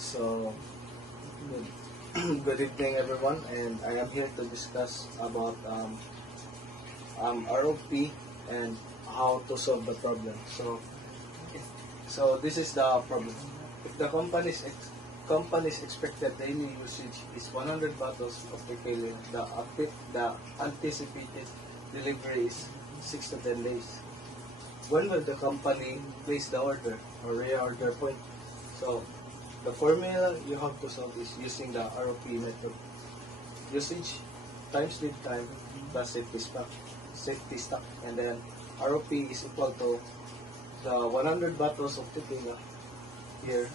So, good evening everyone, and I am here to discuss about ROP and how to solve the problem. So this is the problem. If the company's expected daily usage is 100 bottles of tequila, the anticipated delivery is 6 to 10 days. When will the company place the order or reorder point? So the formula you have to solve is using the ROP method. Usage times lead time plus safety stock, and then ROP is equal to the 100 bottles of tequila here.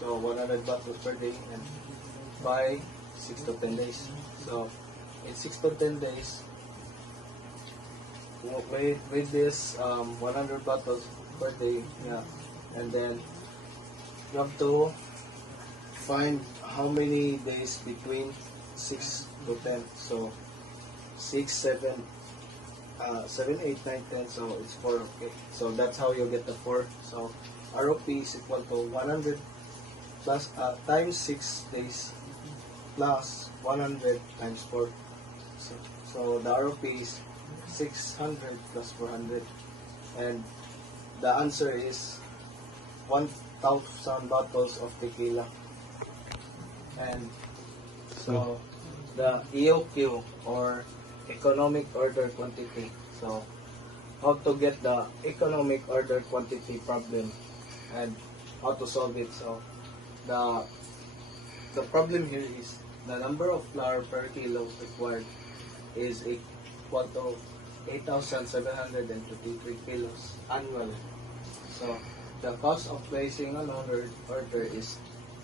So 100 bottles per day and by 6 to 10 days. So in 6 to 10 days, with this 100 bottles per day, yeah, and then you have to find how many days between 6 to 10. So 6, 7, 7, 8, 9, 10. So it's 4. Okay. So that's how you get the 4. So ROP is equal to 100 plus times 6 days plus 100 times 4. So the ROP is 600 plus 400, and the answer is 1,000 bottles of tequila. And so the EOQ, or economic order quantity. So how to get the economic order quantity problem and how to solve it. So the problem here is the number of flour per kilo required is equal to 8,753 kilos annually. So the cost of placing an order is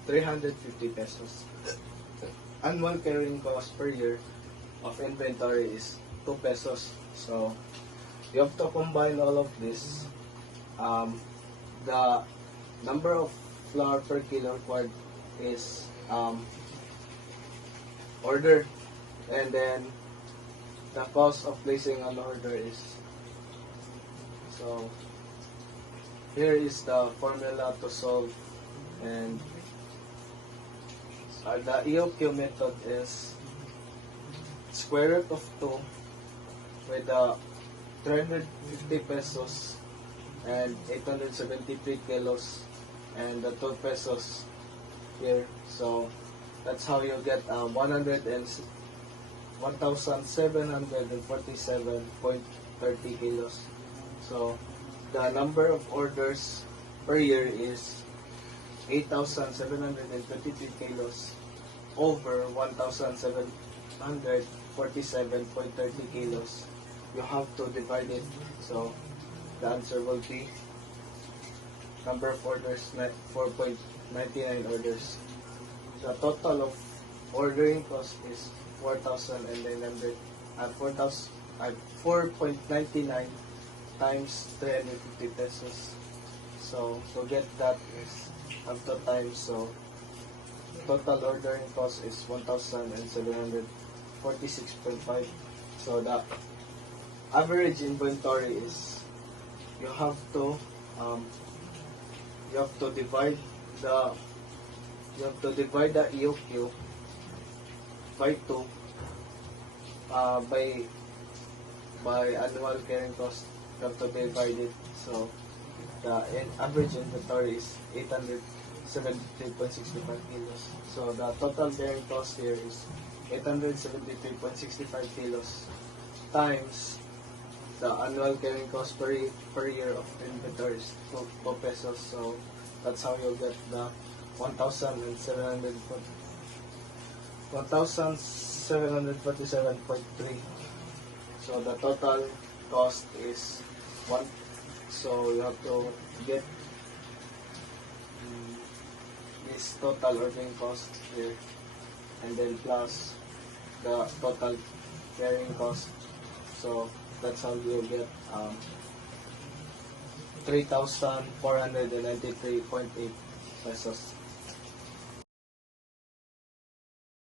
350 pesos. Annual carrying cost per year of inventory is 2 pesos. So you have to combine all of this. The number of flour per kilo required is order, and then the cost of placing an order is. So here is the formula to solve, and the EOQ method is square root of 2 with the 350 pesos and 873 kilos and the 2 pesos here. So that's how you get 1,747.30 kilos. So the number of orders per year is 8,723 kilos over 1,747.30 kilos. You have to divide it. So the answer will be number of orders, 4.99 orders. The total of ordering cost is 4,900 at 4.99 times 350 pesos. So to get that is have to times. So total ordering cost is 1,746.5. So the average inventory is you have to divide the EOQ by 2 by annual carrying cost. You have to divide it. So the average inventory is 873.65 kilos. So the total carrying cost here is 873.65 kilos times the annual carrying cost per year of inventory is 2 pesos. So that's how you get the 1,747.3. So the total cost is 1. So you have to get this total ordering cost here, and then plus the total carrying cost. So that's how you get 3,493.8 pesos.